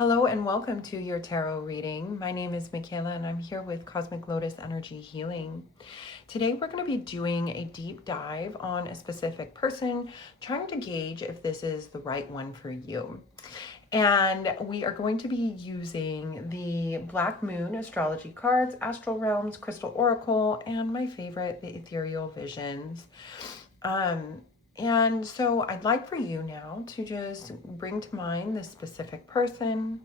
Hello and welcome to your tarot reading. My name is Michaela and I'm here with Cosmic Lotus Energy Healing. Today we're going to be doing a deep dive on a specific person, trying to gauge if this is the right one for you. And we are going to be using the Black Moon astrology cards, Astral Realms, Crystal Oracle, and my favorite, the Ethereal Visions. And so I'd like for you now to just bring to mind this specific person.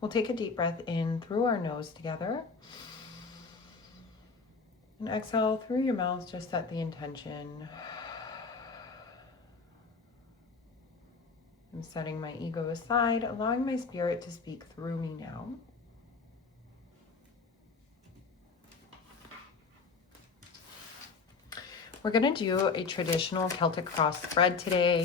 We'll take a deep breath in through our nose together. And exhale through your mouth, just set the intention. I'm setting my ego aside, allowing my spirit to speak through me now. We're going to do a traditional Celtic cross spread today.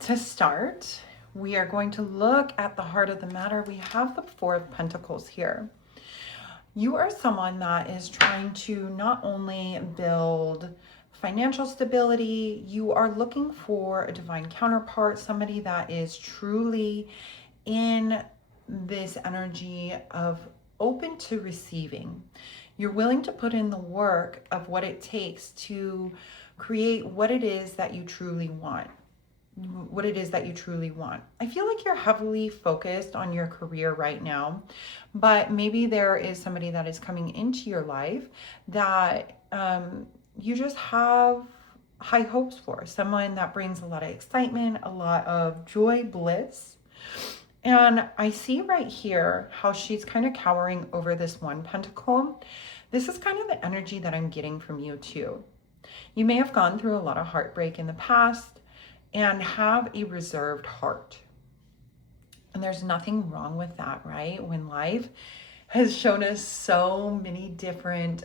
To start, we are going to look at the heart of the matter. We have the Four of Pentacles here. You are someone that is trying to not only build financial stability, you are looking for a divine counterpart, somebody that is truly in this energy of open to receiving. You're willing to put in the work of what it takes to create what it is that you truly want. I feel like you're heavily focused on your career right now, but maybe there is somebody that is coming into your life that you just have high hopes for, someone that brings a lot of excitement, a lot of joy, bliss. And I see right here how she's kind of cowering over this one pentacle. This is kind of the energy that I'm getting from you too. You may have gone through a lot of heartbreak in the past and have a reserved heart. And there's nothing wrong with that, right? When life has shown us so many different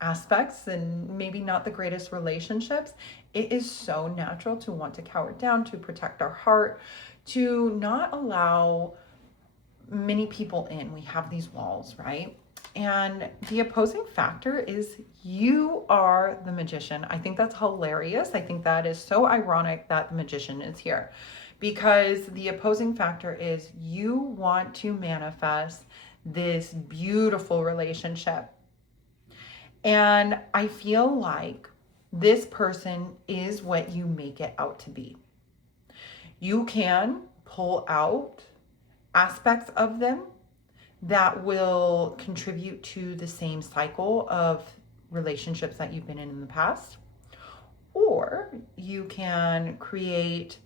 aspects and maybe not the greatest relationships, it is so natural to want to cower down, to protect our heart, to not allow many people in. We have these walls, right? And the opposing factor is you are the magician. I think that's hilarious. I think that is so ironic that the magician is here, because the opposing factor is you want to manifest this beautiful relationship. And I feel like this person is what you make it out to be. You can pull out aspects of them that will contribute to the same cycle of relationships that you've been in the past. Or you can create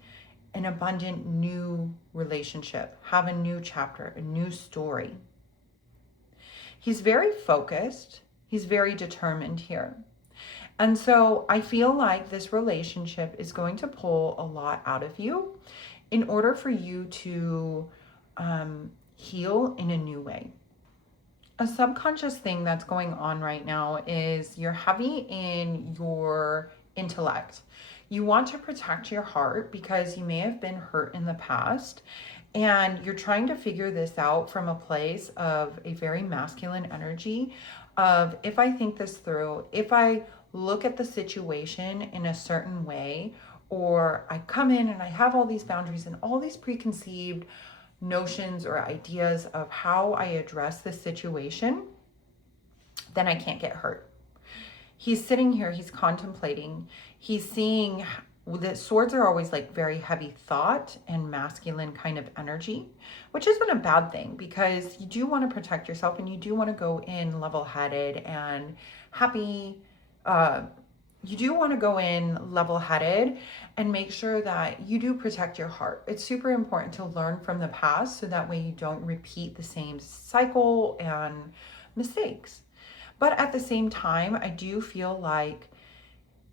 an abundant new relationship, have a new chapter, a new story. He's very focused. He's very determined here. And so I feel like this relationship is going to pull a lot out of you in order for you to heal in a new way. A subconscious thing that's going on right now is you're heavy in your intellect. You want to protect your heart because you may have been hurt in the past, and you're trying to figure this out from a place of a very masculine energy of, if I think this through, if I look at the situation in a certain way, or I come in and I have all these boundaries and all these preconceived notions or ideas of how I address this situation, then I can't get hurt. He's sitting here, he's contemplating, he's seeing that swords are always like very heavy thought and masculine kind of energy, which isn't a bad thing, because you do want to protect yourself and you do want to go in level-headed and happy. You do want to go in level-headed and make sure that you do protect your heart. It's super important to learn from the past so that way you don't repeat the same cycle and mistakes. But at the same time, I do feel like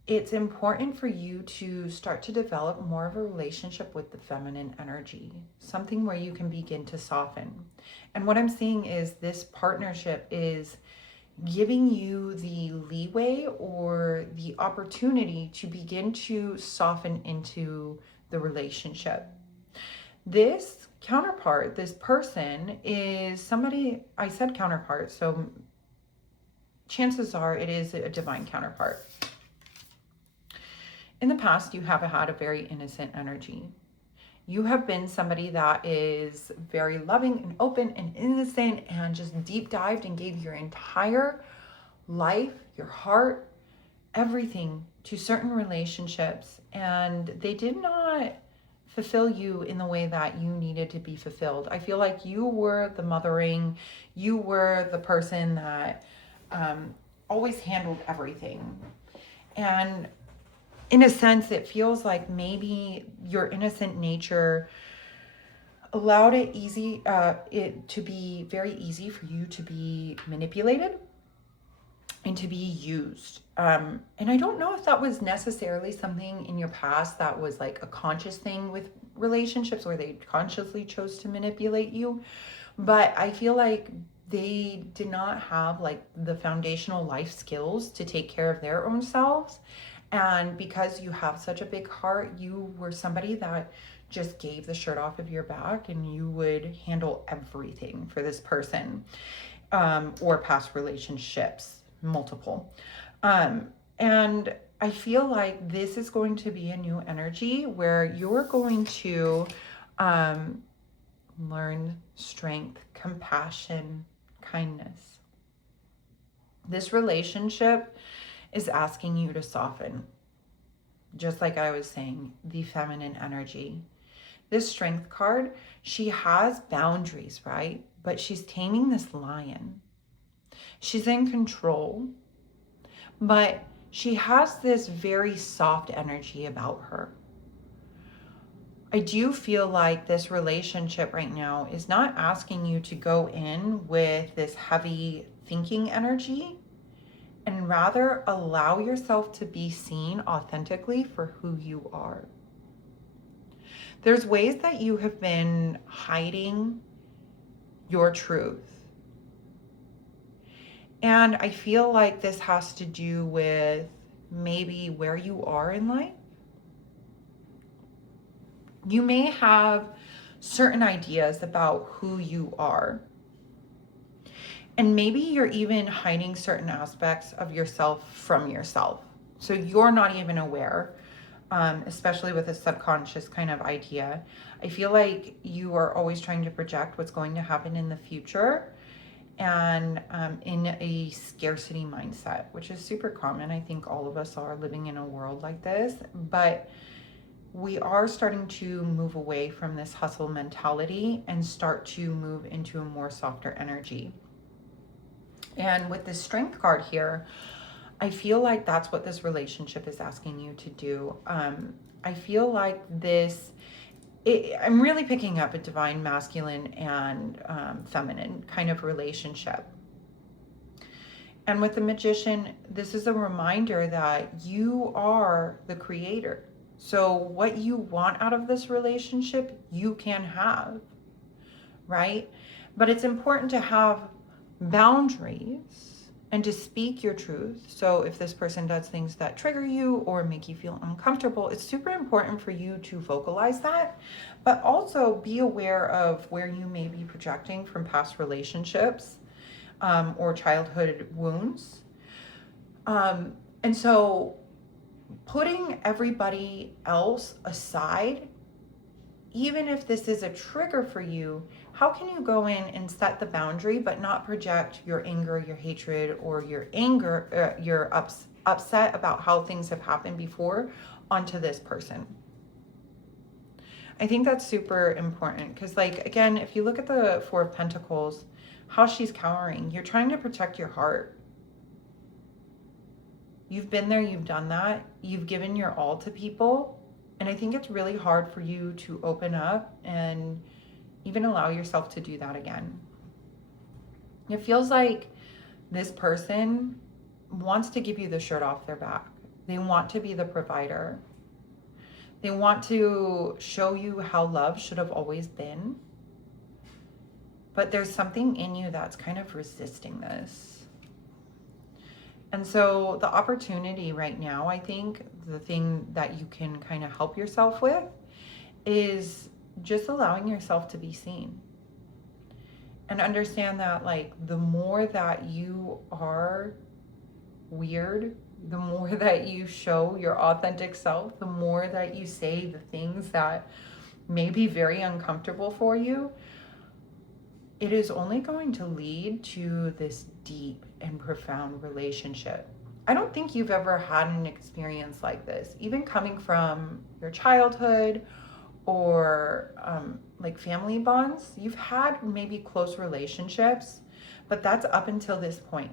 it's important for you to start to develop more of a relationship with the feminine energy, something where you can begin to soften. And what I'm seeing is this partnership is giving you the leeway or the opportunity to begin to soften into the relationship. This counterpart, this person, is somebody, I said counterpart, so chances are it is a divine counterpart. In the past, you have had a very innocent energy. You have been somebody that is very loving and open and innocent and just deep dived and gave your entire life, your heart, everything to certain relationships. And they did not fulfill you in the way that you needed to be fulfilled. I feel like you were the mothering, you were the person that always handled everything. And in a sense, it feels like maybe your innocent nature allowed it to be very easy for you to be manipulated and to be used. And I don't know if that was necessarily something in your past that was like a conscious thing with relationships where they consciously chose to manipulate you. But I feel like they did not have like the foundational life skills to take care of their own selves. And because you have such a big heart, you were somebody that just gave the shirt off of your back and you would handle everything for this person, or past relationships, multiple. And I feel like this is going to be a new energy where you're going to learn strength, compassion, kindness. This relationship is asking you to soften. Just like I was saying, the feminine energy. This strength card, she has boundaries, right? But she's taming this lion. She's in control, but she has this very soft energy about her. I do feel like this relationship right now is not asking you to go in with this heavy thinking energy, and rather allow yourself to be seen authentically for who you are. There's ways that you have been hiding your truth. And I feel like this has to do with maybe where you are in life. You may have certain ideas about who you are. And maybe you're even hiding certain aspects of yourself from yourself. So you're not even aware, especially with a subconscious kind of idea. I feel like you are always trying to project what's going to happen in the future, and in a scarcity mindset, which is super common. I think all of us are living in a world like this, but we are starting to move away from this hustle mentality and start to move into a more softer energy. And with this strength card here, I feel like that's what this relationship is asking you to do. I feel like I'm really picking up a divine masculine and feminine kind of relationship. And with the Magician, this is a reminder that you are the creator. So what you want out of this relationship, you can have, right? But it's important to have boundaries and to speak your truth. So if this person does things that trigger you or make you feel uncomfortable, it's super important for you to vocalize that, but also be aware of where you may be projecting from past relationships, or childhood wounds. And so putting everybody else aside, even if this is a trigger for you, how can you go in and set the boundary but not project your anger, your hatred, or your upset about how things have happened before onto this person? I think that's super important because, like, again, if you look at the Four of Pentacles, how she's cowering, you're trying to protect your heart. You've been there, you've done that, you've given your all to people. And I think it's really hard for you to open up and even allow yourself to do that again. It feels like this person wants to give you the shirt off their back. They want to be the provider. They want to show you how love should have always been. But there's something in you that's kind of resisting this. And so the opportunity right now, I think the thing that you can kind of help yourself with is just allowing yourself to be seen. And understand that, like, the more that you are weird, the more that you show your authentic self, the more that you say the things that may be very uncomfortable for you, it is only going to lead to this deep and profound relationship. I don't think you've ever had an experience like this, even coming from your childhood or like family bonds. You've had maybe close relationships, but that's up until this point.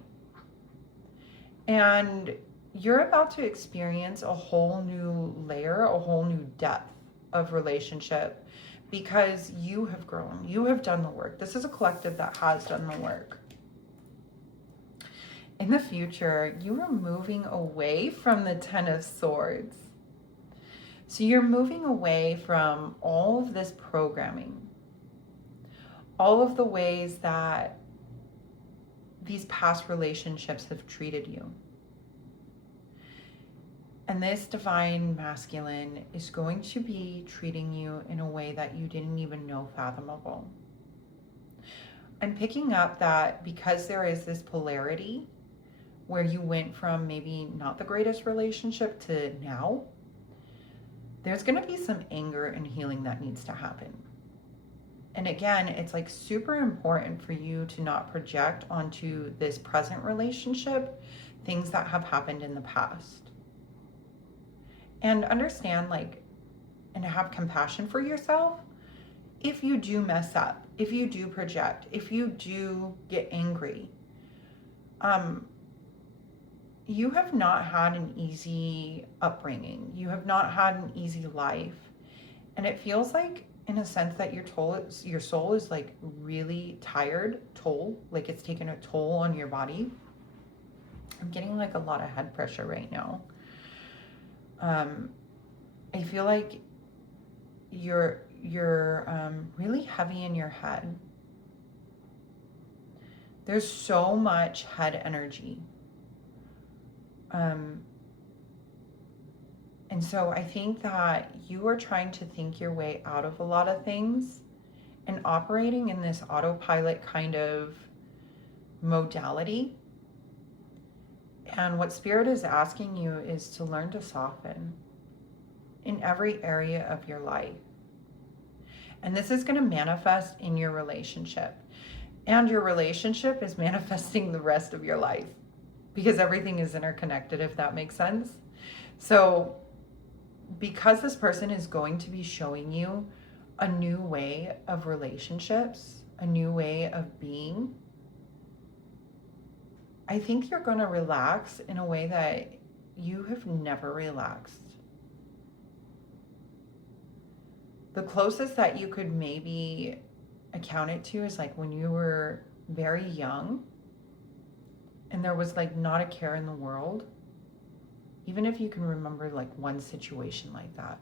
And you're about to experience a whole new layer, a whole new depth of relationship, because you have grown, you have done the work. This is a collective that has done the work. In the future, you are moving away from the Ten of Swords. So you're moving away from all of this programming, all of the ways that these past relationships have treated you. And this divine masculine is going to be treating you in a way that you didn't even know fathomable. I'm picking up that because there is this polarity where you went from maybe not the greatest relationship to now, there's going to be some anger and healing that needs to happen. And again, it's like super important for you to not project onto this present relationship things that have happened in the past. And understand, like, and have compassion for yourself if you do mess up, if you do project, if you do get angry. You have not had an easy upbringing. You have not had an easy life. And it feels like, in a sense, that your soul is like really tired, like it's taken a toll on your body. I'm getting like a lot of head pressure right now. I feel like you're really heavy in your head. There's so much head energy. And so I think that you are trying to think your way out of a lot of things and operating in this autopilot kind of modality. And what Spirit is asking you is to learn to soften in every area of your life. And this is going to manifest in your relationship. And your relationship is manifesting the rest of your life, because everything is interconnected, if that makes sense. So because this person is going to be showing you a new way of relationships, a new way of being, I think you're going to relax in a way that you have never relaxed. The closest that you could maybe account it to is like when you were very young and there was like not a care in the world. Even if you can remember like one situation like that,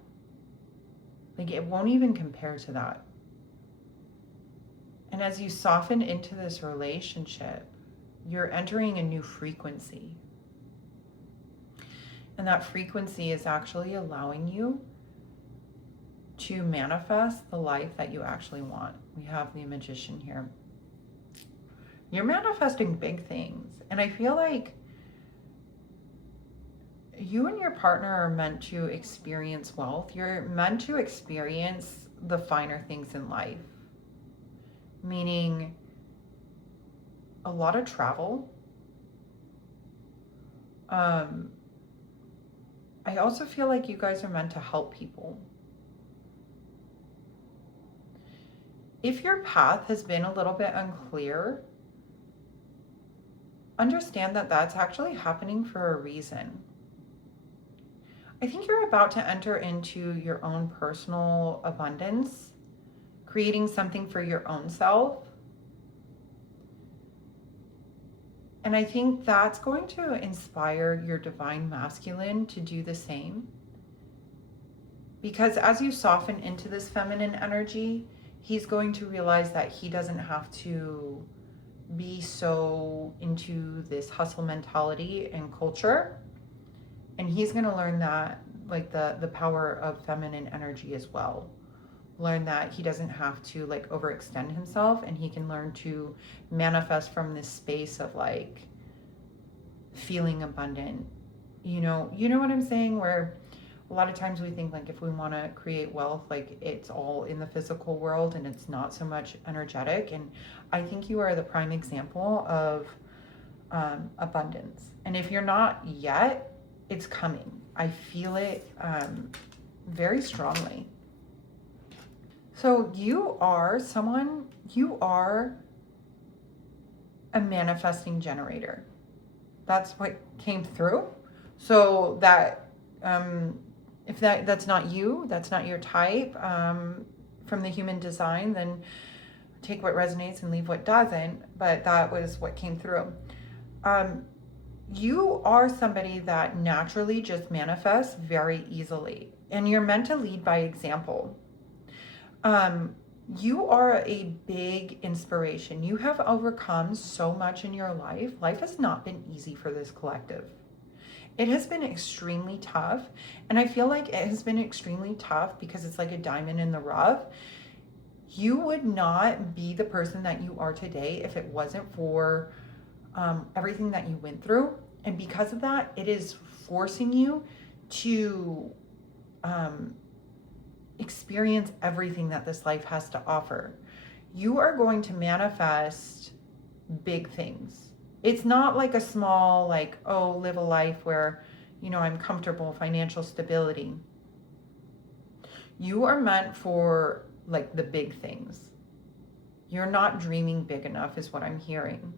like it won't even compare to that. And as you soften into this relationship, you're entering a new frequency. And that frequency is actually allowing you to manifest the life that you actually want. We have the Magician here. You're manifesting big things. And I feel like you and your partner are meant to experience wealth. You're meant to experience the finer things in life. Meaning a lot of travel. I also feel like you guys are meant to help people. If your path has been a little bit unclear, understand that that's actually happening for a reason. I think you're about to enter into your own personal abundance, creating something for your own self. And I think that's going to inspire your divine masculine to do the same. Because as you soften into this feminine energy, he's going to realize that he doesn't have to be so into this hustle mentality and culture. And he's going to learn that, like the power of feminine energy as well. learn that he doesn't have to like overextend himself, and he can learn to manifest from this space of like feeling abundant. You know what I'm saying? Where a lot of times we think like if we want to create wealth, like it's all in the physical world and it's not so much energetic. And I think you are the prime example of abundance. And if you're not yet, it's coming. I feel it very strongly. So you are a manifesting generator. That's what came through. So that if that's not you, that's not your type from the human design, then take what resonates and leave what doesn't. But that was what came through. You are somebody that naturally just manifests very easily, and you're meant to lead by example. You are a big inspiration. You have overcome so much in your life. Life has not been easy for this collective. It has been extremely tough, and I feel like it has been extremely tough because it's like a diamond in the rough. You would not be the person that you are today if it wasn't for everything that you went through. And because of that, it is forcing you to experience everything that this life has to offer. You are going to manifest big things. It's not like a small, like, oh, live a life where, I'm comfortable, financial stability. You are meant for like the big things. You're not dreaming big enough is what I'm hearing.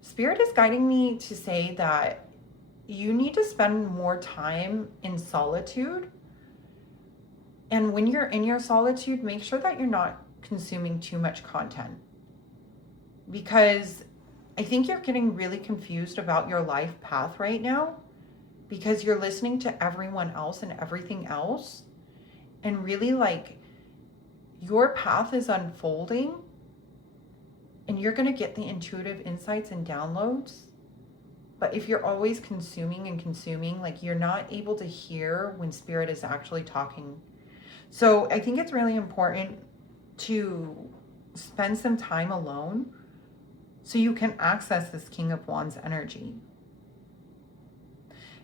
Spirit is guiding me to say that you need to spend more time in solitude. And when you're in your solitude, make sure that you're not consuming too much content. Because I think you're getting really confused about your life path right now because you're listening to everyone else and everything else. And really, like, your path is unfolding and you're going to get the intuitive insights and downloads. But if you're always consuming and consuming, like, you're not able to hear when Spirit is actually talking. So I think it's really important to spend some time alone so you can access this King of Wands energy.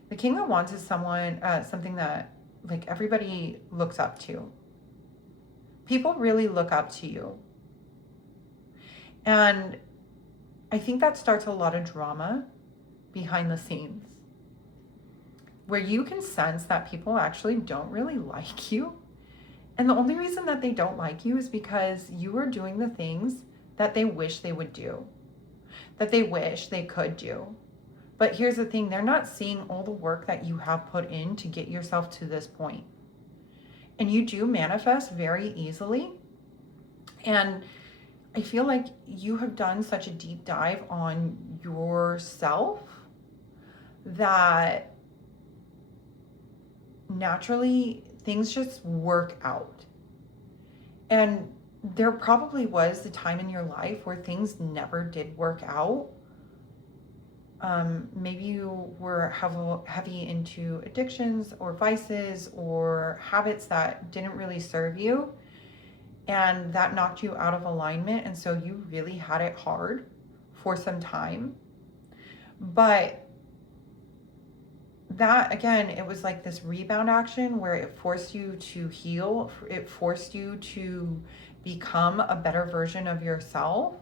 The King of Wands is something that like everybody looks up to. People really look up to you. And I think that starts a lot of drama behind the scenes where you can sense that people actually don't really like you. And the only reason that they don't like you is because you are doing the things that they wish they would do, that they wish they could do. But here's the thing, they're not seeing all the work that you have put in to get yourself to this point. And you do manifest very easily. And I feel like you have done such a deep dive on yourself that naturally things just work out. And there probably was the time in your life where things never did work out. Maybe you were heavy into addictions or vices or habits that didn't really serve you, and that knocked you out of alignment, and so you really had it hard for some time. But that, again, it was like this rebound action where it forced you to heal. It forced you to become a better version of yourself.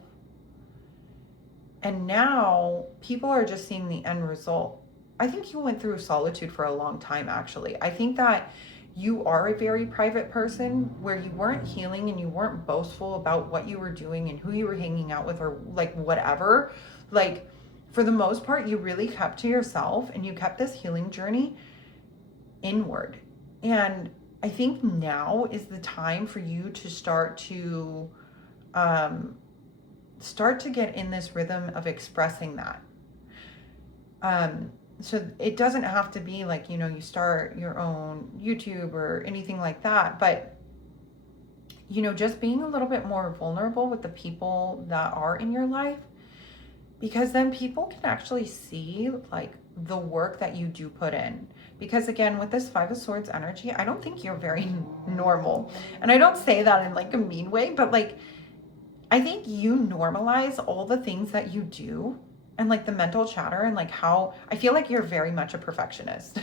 And now people are just seeing the end result. I think you went through solitude for a long time, actually. I think that you are a very private person where you weren't healing and you weren't boastful about what you were doing and who you were hanging out with or like whatever. Like, for the most part, you really kept to yourself and you kept this healing journey inward. And I think now is the time for you to start to get in this rhythm of expressing that. So it doesn't have to be like, you start your own YouTube or anything like that, but just being a little bit more vulnerable with the people that are in your life, because then people can actually see like the work that you do put in. Because again, with this Five of Swords energy, I don't think you're very normal. And I don't say that in like a mean way, but like, I think you normalize all the things that you do and like the mental chatter and like how I feel like you're very much a perfectionist.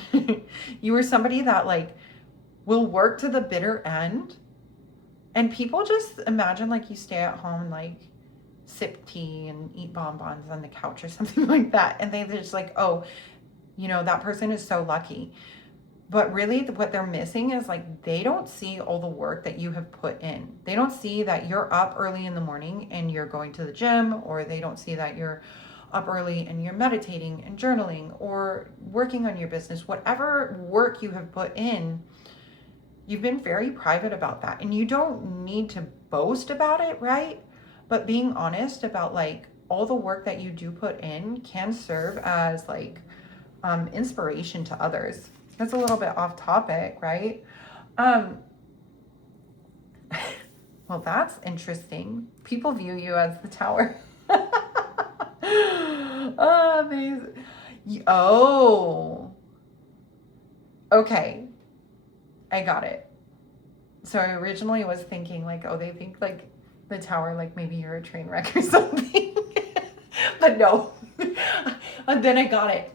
You are somebody that like will work to the bitter end. And people just imagine like you stay at home and like sip tea and eat bonbons on the couch or something like that. And they're just like, oh, that person is so lucky. But really, what they're missing is like they don't see all the work that you have put in. They don't see that you're up early in the morning and you're going to the gym, or they don't see that you're up early and you're meditating and journaling or working on your business. Whatever work you have put in, you've been very private about that. And you don't need to boast about it, right? But being honest about like all the work that you do put in can serve as like inspiration to others. That's a little bit off topic, right? Well, that's interesting. People view you as the Tower. Oh, amazing. Oh, okay. I got it. So I originally was thinking like, oh, they think like the Tower, like maybe you're a train wreck or something. But no. And then I got it.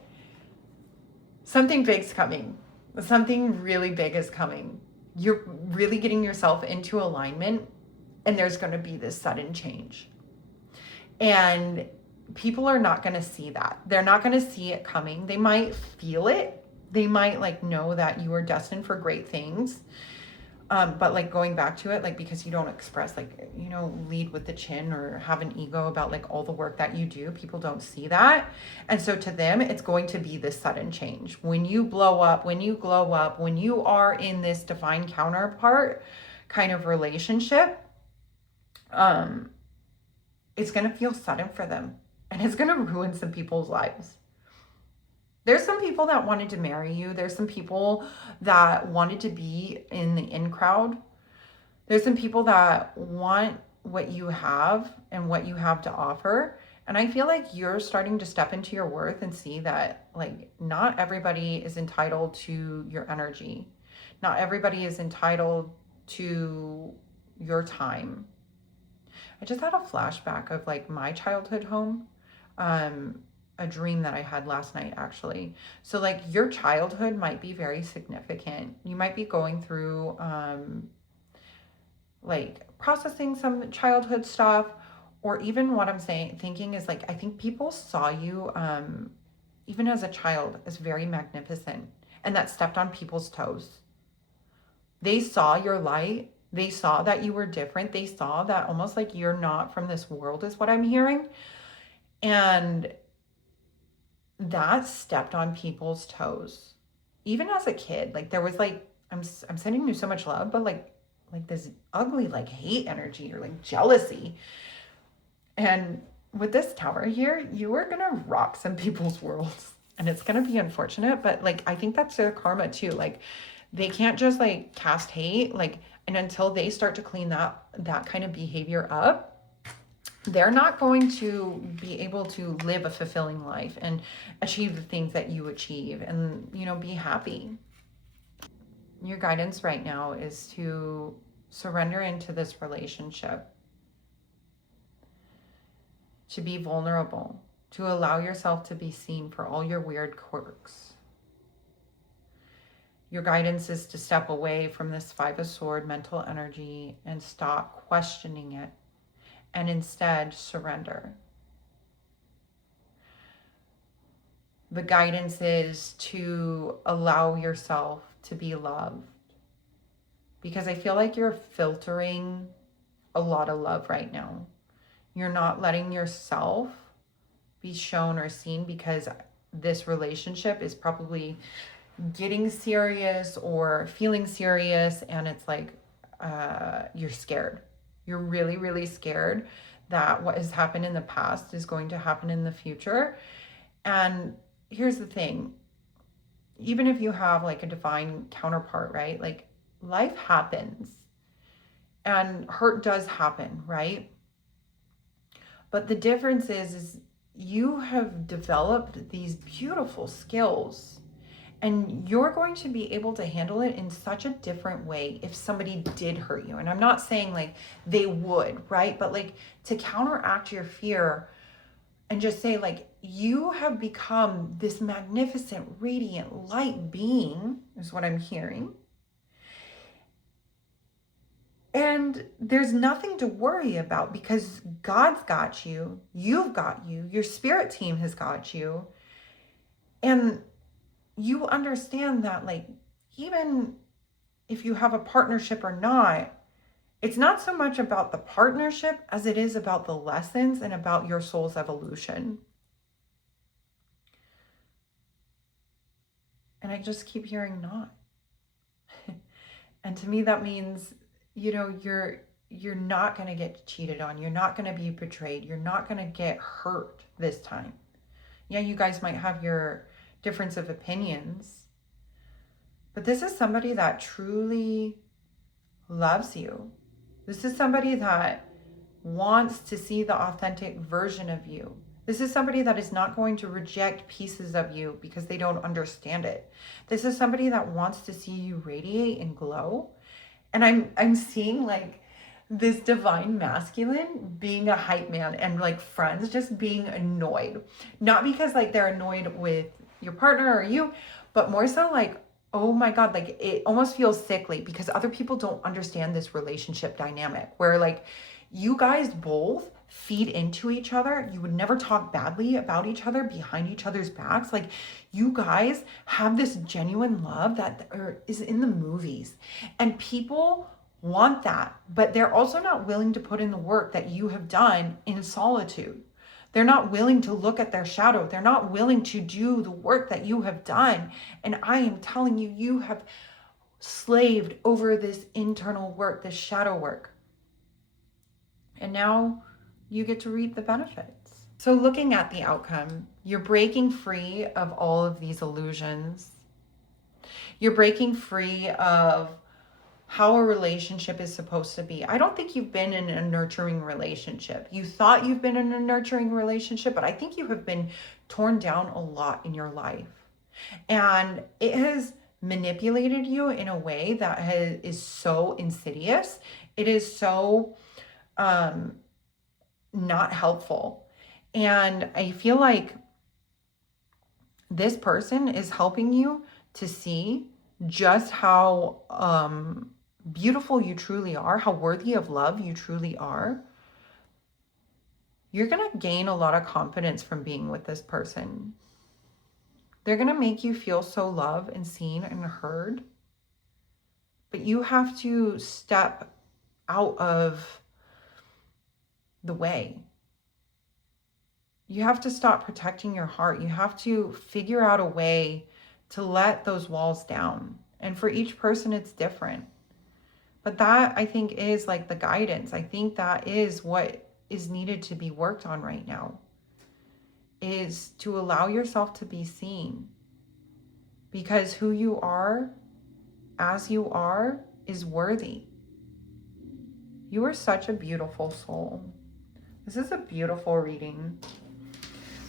Something big's coming. Something really big is coming. You're really getting yourself into alignment, and there's going to be this sudden change. And people are not going to see that. They're not going to see it coming. They might feel it. They might like know that you are destined for great things. But like going back to it, like because you don't express like, lead with the chin or have an ego about like all the work that you do, people don't see that. And so to them, it's going to be this sudden change. When you blow up, when you glow up, when you are in this divine counterpart kind of relationship, it's going to feel sudden for them, and it's going to ruin some people's lives. There's some people that wanted to marry you. There's some people that wanted to be in the in crowd. There's some people that want what you have and what you have to offer. And I feel like you're starting to step into your worth and see that like not everybody is entitled to your energy. Not everybody is entitled to your time. I just had a flashback of like my childhood home. A dream that I had last night, actually. So like your childhood might be very significant. You might be going through like processing some childhood stuff, or even what I'm thinking is like, I think people saw you even as a child as very magnificent, and that stepped on people's toes. They saw your light. They saw that you were different. They saw that almost like you're not from this world is what I'm hearing. And that stepped on people's toes. Even as a kid, like there was like, I'm sending you so much love, but like this ugly like hate energy or like jealousy. And with this Tower here, you are gonna rock some people's worlds, and it's gonna be unfortunate, but like I think that's their karma too. Like they can't just like cast hate, like, and until they start to clean that kind of behavior up, they're not going to be able to live a fulfilling life and achieve the things that you achieve and, be happy. Your guidance right now is to surrender into this relationship, to be vulnerable, to allow yourself to be seen for all your weird quirks. Your guidance is to step away from this Five of Swords mental energy and stop questioning it, and instead surrender. The guidance is to allow yourself to be loved, because I feel like you're filtering a lot of love right now. You're not letting yourself be shown or seen, because this relationship is probably getting serious or feeling serious, and it's like you're scared. You're really, really scared that what has happened in the past is going to happen in the future. And here's the thing, even if you have like a divine counterpart, right? Like life happens and hurt does happen, right? But the difference is you have developed these beautiful skills, and you're going to be able to handle it in such a different way if somebody did hurt you. And I'm not saying like they would, right? But like to counteract your fear and just say like, you have become this magnificent, radiant, light being, is what I'm hearing. And there's nothing to worry about because God's got you, you've got you, your spirit team has got you. And you understand that, like, even if you have a partnership or not, it's not so much about the partnership as it is about the lessons and about your soul's evolution. And I just keep hearing not. And to me, that means, you're not going to get cheated on. You're not going to be betrayed. You're not going to get hurt this time. Yeah, you guys might have your difference of opinions, but this is somebody that truly loves you. This is somebody that wants to see the authentic version of you. This is somebody that is not going to reject pieces of you because they don't understand it. This is somebody that wants to see you radiate and glow. And I'm seeing like this divine masculine being a hype man, and like friends just being annoyed. Not because like they're annoyed with your partner or you, but more so like, oh my God, like it almost feels sickly because other people don't understand this relationship dynamic where like you guys both feed into each other. You would never talk badly about each other behind each other's backs. Like you guys have this genuine love that is in the movies, and people want that, but they're also not willing to put in the work that you have done in solitude. They're not willing to look at their shadow. They're not willing to do the work that you have done. And I am telling you, you have slaved over this internal work, this shadow work. And now you get to reap the benefits. So looking at the outcome, you're breaking free of all of these illusions. You're breaking free of how a relationship is supposed to be. I don't think you've been in a nurturing relationship. You thought you've been in a nurturing relationship, but I think you have been torn down a lot in your life. And it has manipulated you in a way that is so insidious. It is so not helpful. And I feel like this person is helping you to see just how beautiful you truly are, how worthy of love you truly are. You're going to gain a lot of confidence from being with this person. They're going to make you feel so loved and seen and heard. But you have to step out of the way. You have to stop protecting your heart. You have to figure out a way to let those walls down. And for each person, it's different. But that, I think, is like the guidance. I think that is what is needed to be worked on right now, is to allow yourself to be seen. Because who you are, as you are, is worthy. You are such a beautiful soul. This is a beautiful reading.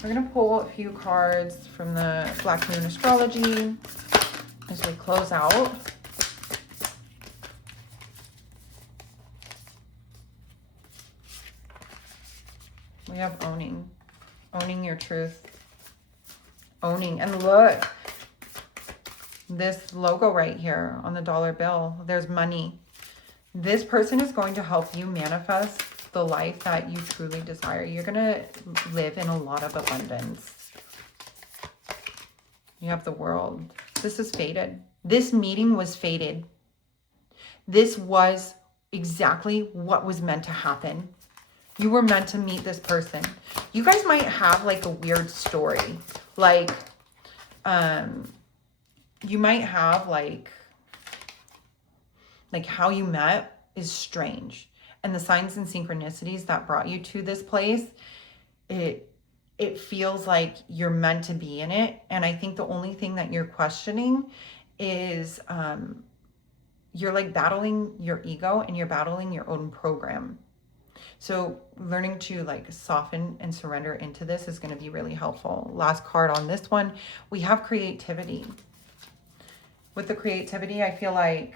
We're going to pull a few cards from the Black Moon Astrology as we close out. We have owning your truth, owning. And look, this logo right here on the dollar bill, there's money. This person is going to help you manifest the life that you truly desire. You're going to live in a lot of abundance. You have the World. This is fated. This meeting was fated. This was exactly what was meant to happen. You were meant to meet this person. You guys might have like a weird story. Like, you might have like how you met is strange. And the signs and synchronicities that brought you to this place, it feels like you're meant to be in it. And I think the only thing that you're questioning is you're like battling your ego and you're battling your own program. So learning to like soften and surrender into this is going to be really helpful. Last card on this one, we have creativity. With the creativity, I feel like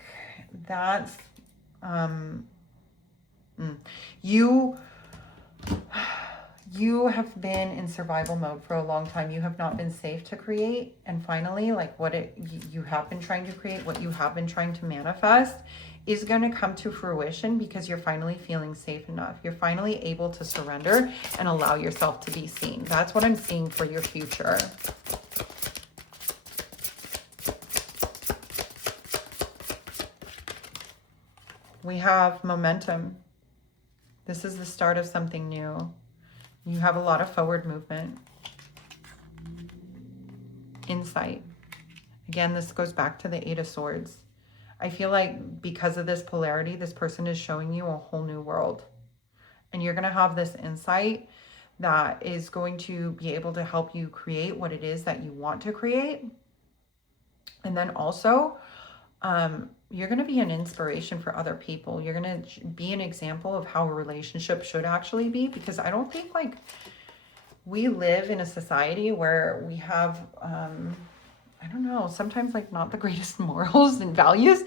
that's you have been in survival mode for a long time. You have not been safe to create, and finally, like you have been trying to create, what you have been trying to manifest is going to come to fruition because you're finally feeling safe enough. You're finally able to surrender and allow yourself to be seen. That's what I'm seeing for your future. We have momentum. This is the start of something new. You have a lot of forward movement. Insight. Again, this goes back to the Eight of Swords. I feel like because of this polarity, this person is showing you a whole new world. And you're going to have this insight that is going to be able to help you create what it is that you want to create. And then also, you're going to be an inspiration for other people. You're going to be an example of how a relationship should actually be, because I don't think like we live in a society where we have, I don't know, sometimes like not the greatest morals and values.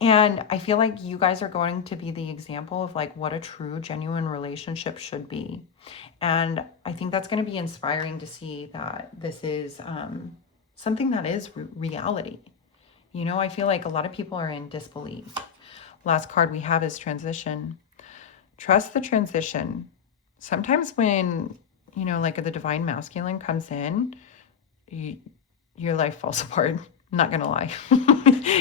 And I feel like you guys are going to be the example of like what a true, genuine relationship should be. And I think that's going to be inspiring to see that this is something that is reality. You know, I feel like a lot of people are in disbelief. Last card we have is transition. Trust the transition. Sometimes when, you know, like the divine masculine comes in, your life falls apart. I'm not gonna lie.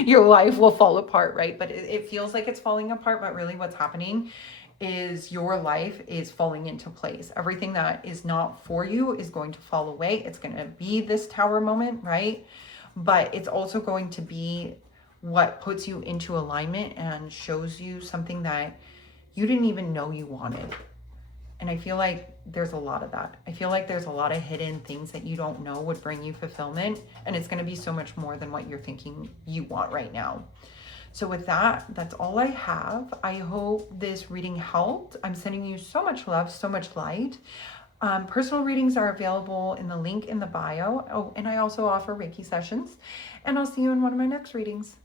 Your life will fall apart, right? But it feels like it's falling apart, but really what's happening is your life is falling into place. Everything that is not for you is going to fall away. It's going to be this tower moment, right? But it's also going to be what puts you into alignment and shows you something that you didn't even know you wanted. And I feel like there's a lot of that. I feel like there's a lot of hidden things that you don't know would bring you fulfillment. And it's going to be so much more than what you're thinking you want right now. So with that, that's all I have. I hope this reading helped. I'm sending you so much love, so much light. Personal readings are available in the link in the bio. Oh, and I also offer Reiki sessions. And I'll see you in one of my next readings.